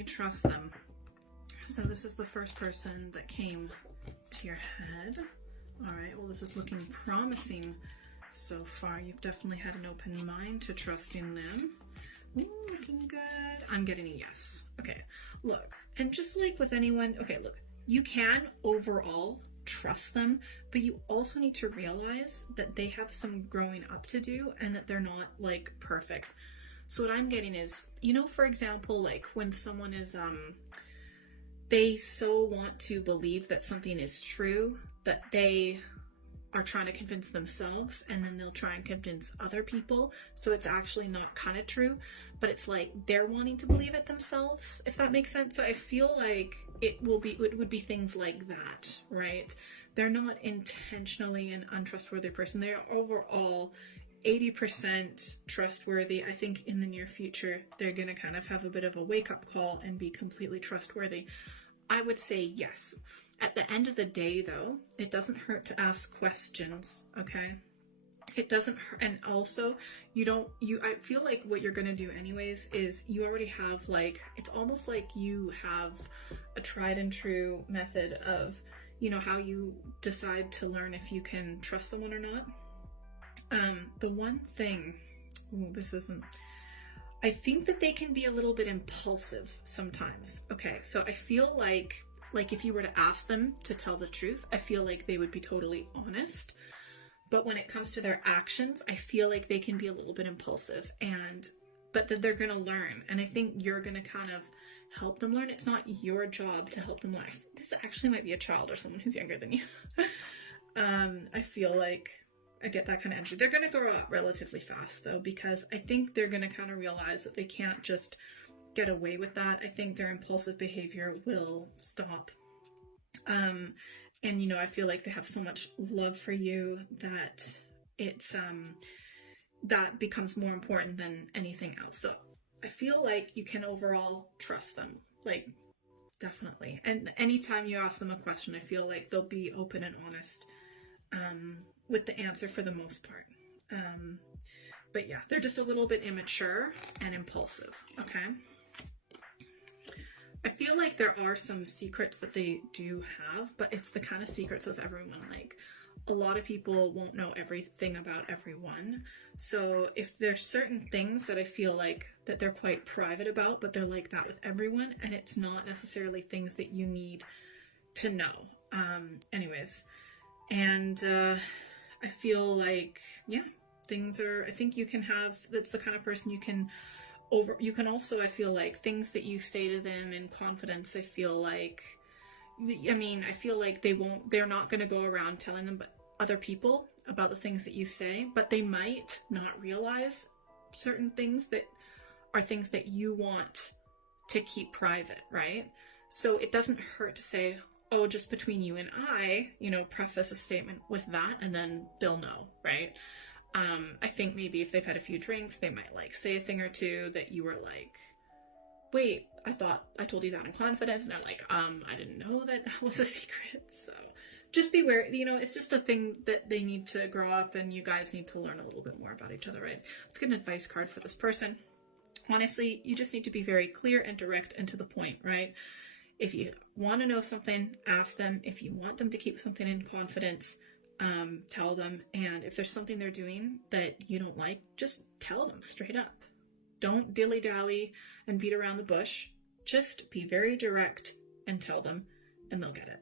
you trust them? So this is the first person that came to your head. All right, well, this is looking promising so far. You've definitely had an open mind to trusting them. Ooh, looking good. I'm getting a yes. Okay, look, and just like with anyone, okay, look, you can overall trust them, but you also need to realize that they have some growing up to do and that they're not like perfect. So what I'm getting is, you know, for example, like when someone is, they so want to believe that something is true that they are trying to convince themselves, and then they'll try and convince other people. So it's actually not kind of true, but it's like they're wanting to believe it themselves, if that makes sense. So I feel like it would be things like that, right? They're not intentionally an untrustworthy person. They're overall 80% trustworthy. I think in the near future, they're going to kind of have a bit of a wake-up call and be completely trustworthy. I would say yes. At the end of the day, though, it doesn't hurt to ask questions, okay? It doesn't hurt. And also, I feel like what you're going to do anyways is you already have like, it's almost like you have a tried and true method of, you know, how you decide to learn if you can trust someone or not. The one thing, I think that they can be a little bit impulsive sometimes. Okay, so I feel like if you were to ask them to tell the truth, I feel like they would be totally honest. But when it comes to their actions, I feel like they can be a little bit impulsive, but that they're going to learn. And I think you're going to kind of help them learn. It's not your job to help them learn. This actually might be a child or someone who's younger than you. I feel like I get that kind of energy. They're going to grow up relatively fast though, because I think they're going to kind of realize that they can't just get away with that. I think their impulsive behavior will stop. And you know, I feel like they have so much love for you that it's that becomes more important than anything else. So I feel like you can overall trust them, like definitely. And anytime you ask them a question, I feel like they'll be open and honest with the answer for the most part. But yeah, they're just a little bit immature and impulsive, okay? I feel like there are some secrets that they do have, but it's the kind of secrets with everyone. Like, a lot of people won't know everything about everyone. So if there's certain things that I feel like that they're quite private about, but they're like that with everyone, and it's not necessarily things that you need to know. Anyways, and I feel like, yeah, I think you can have, that's the kind of person you can also, I feel like things that you say to them in confidence, I feel like they're not going to go around telling them other people about the things that you say, but they might not realize certain things that are things that you want to keep private, right? So it doesn't hurt to say, oh, just between you and I, you know, preface a statement with that, and then they'll know, right? I think maybe if they've had a few drinks, they might like say a thing or two that you were like, wait, I thought I told you that in confidence. And they're like, I didn't know that was a secret. So just beware, you know, it's just a thing that they need to grow up, and you guys need to learn a little bit more about each other, right? Let's get an advice card for this person. Honestly, you just need to be very clear and direct and to the point, right? If you want to know something, ask them. If you want them to keep something in confidence, tell them. And if there's something they're doing that you don't like, just tell them straight up. Don't dilly-dally and beat around the bush. Just be very direct and tell them, and they'll get it.